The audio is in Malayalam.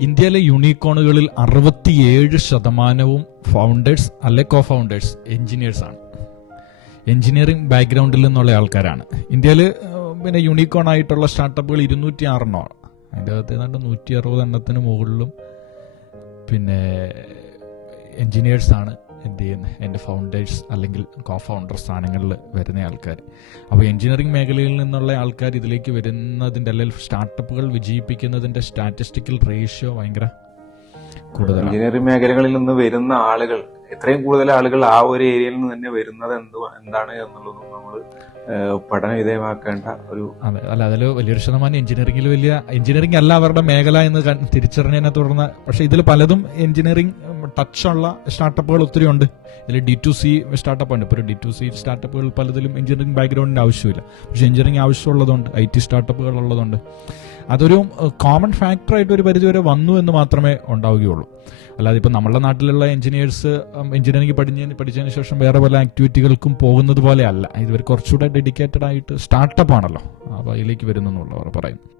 ഇന്ത്യയിലെ യൂണിക്കോണുകളിൽ അറുപത്തിയേഴ് ശതമാനവും ഫൗണ്ടേഴ്സ് അല്ലെ കോ ഫൗണ്ടേഴ്സ് എഞ്ചിനീയേഴ്സ് ആണ്. എഞ്ചിനീയറിംഗ് ബാക്ക്ഗ്രൗണ്ടിൽ നിന്നുള്ള ആൾക്കാരാണ്. ഇന്ത്യയിൽ പിന്നെ യൂണിക്കോൺ ആയിട്ടുള്ള സ്റ്റാർട്ടപ്പുകൾ ഇരുന്നൂറ്റി ആറെണ്ണമാണ് അതിന്റെ അകത്ത് ഏതാണ്ട് നൂറ്റി അറുപത് എണ്ണത്തിന് മുകളിലും പിന്നെ എഞ്ചിനീയേഴ്സ് ആണ്. എന്ത് ചെയ്യുന്നത് എന്റെ ഫൗണ്ടേഴ്സ് അല്ലെങ്കിൽ കോ ഫൗണ്ടർ സ്ഥാനങ്ങളിൽ വരുന്ന ആൾക്കാർ അപ്പോൾ എഞ്ചിനീയറിംഗ് മേഖലയിൽ നിന്നുള്ള ആൾക്കാർ ഇതിലേക്ക് വരുന്നതിന്റെ അല്ലെങ്കിൽ സ്റ്റാർട്ടപ്പുകൾ വിജയിപ്പിക്കുന്നതിന്റെ സ്റ്റാറ്റിസ്റ്റിക്കൽ റേഷ്യോ ഭയങ്കര കൂടുതൽ എഞ്ചിനീയറിംഗ് മേഖലകളിൽ നിന്ന് വരുന്ന ആളുകൾ എത്രയും കൂടുതൽ ആളുകൾ ആ ഒരു ഏരിയയിൽ നിന്ന് തന്നെ വരുന്നത് എന്ത് എന്താണ് എന്നുള്ളതും നമ്മൾ പഠന വിധേയമാക്കേണ്ട ഒരു അതെ അല്ല അതിൽ വലിയൊരു ശതമാനം എഞ്ചിനീയറിംഗിൽ വലിയ എഞ്ചിനീയറിംഗ് അല്ല അവരുടെ മേഖല എന്ന് തിരിച്ചറിഞ്ഞതിനെ തുടർന്ന് പക്ഷെ ഇതിൽ പലതും എഞ്ചിനീയറിംഗ് ടച്ചുള്ള സ്റ്റാർട്ടപ്പുകൾ ഒത്തിരി ഉണ്ട് ഇതിൽ ഡി ടു സി സ്റ്റാർട്ടപ്പ് ഉണ്ട്. ഇപ്പോൾ ഡി ടു സി സ്റ്റാർട്ടപ്പുകൾ പലതിലും എഞ്ചിനീയറിംഗ് ബാക്ക്ഗ്രൗണ്ടിന്റെ ആവശ്യമില്ല. പക്ഷേ എഞ്ചിനീയറിംഗ് ആവശ്യമുള്ളതുണ്ട്. ഐ ടി സ്റ്റാർട്ടപ്പുകൾ ഉള്ളതുണ്ട്. അതൊരു കോമൺ ഫാക്ടറായിട്ട് ഒരു പരിധിവരെ വന്നു എന്ന് മാത്രമേ ഉണ്ടാവുകയുള്ളൂ. അല്ലാതെ ഇപ്പം നമ്മുടെ നാട്ടിലുള്ള എഞ്ചിനീയേഴ്സ് എഞ്ചിനീയറിംഗ് പഠിഞ്ഞ് പഠിച്ചതിന് ശേഷം വേറെ പല ആക്ടിവിറ്റികൾക്കും പോകുന്നത് പോലെയല്ല ഇവർ കുറച്ചുകൂടെ ഡെഡിക്കേറ്റഡ് ആയിട്ട് സ്റ്റാർട്ടപ്പ് ആണല്ലോ. അപ്പോൾ അതിലേക്ക് വരുന്നു എന്നുള്ളവർ പറയുന്നു.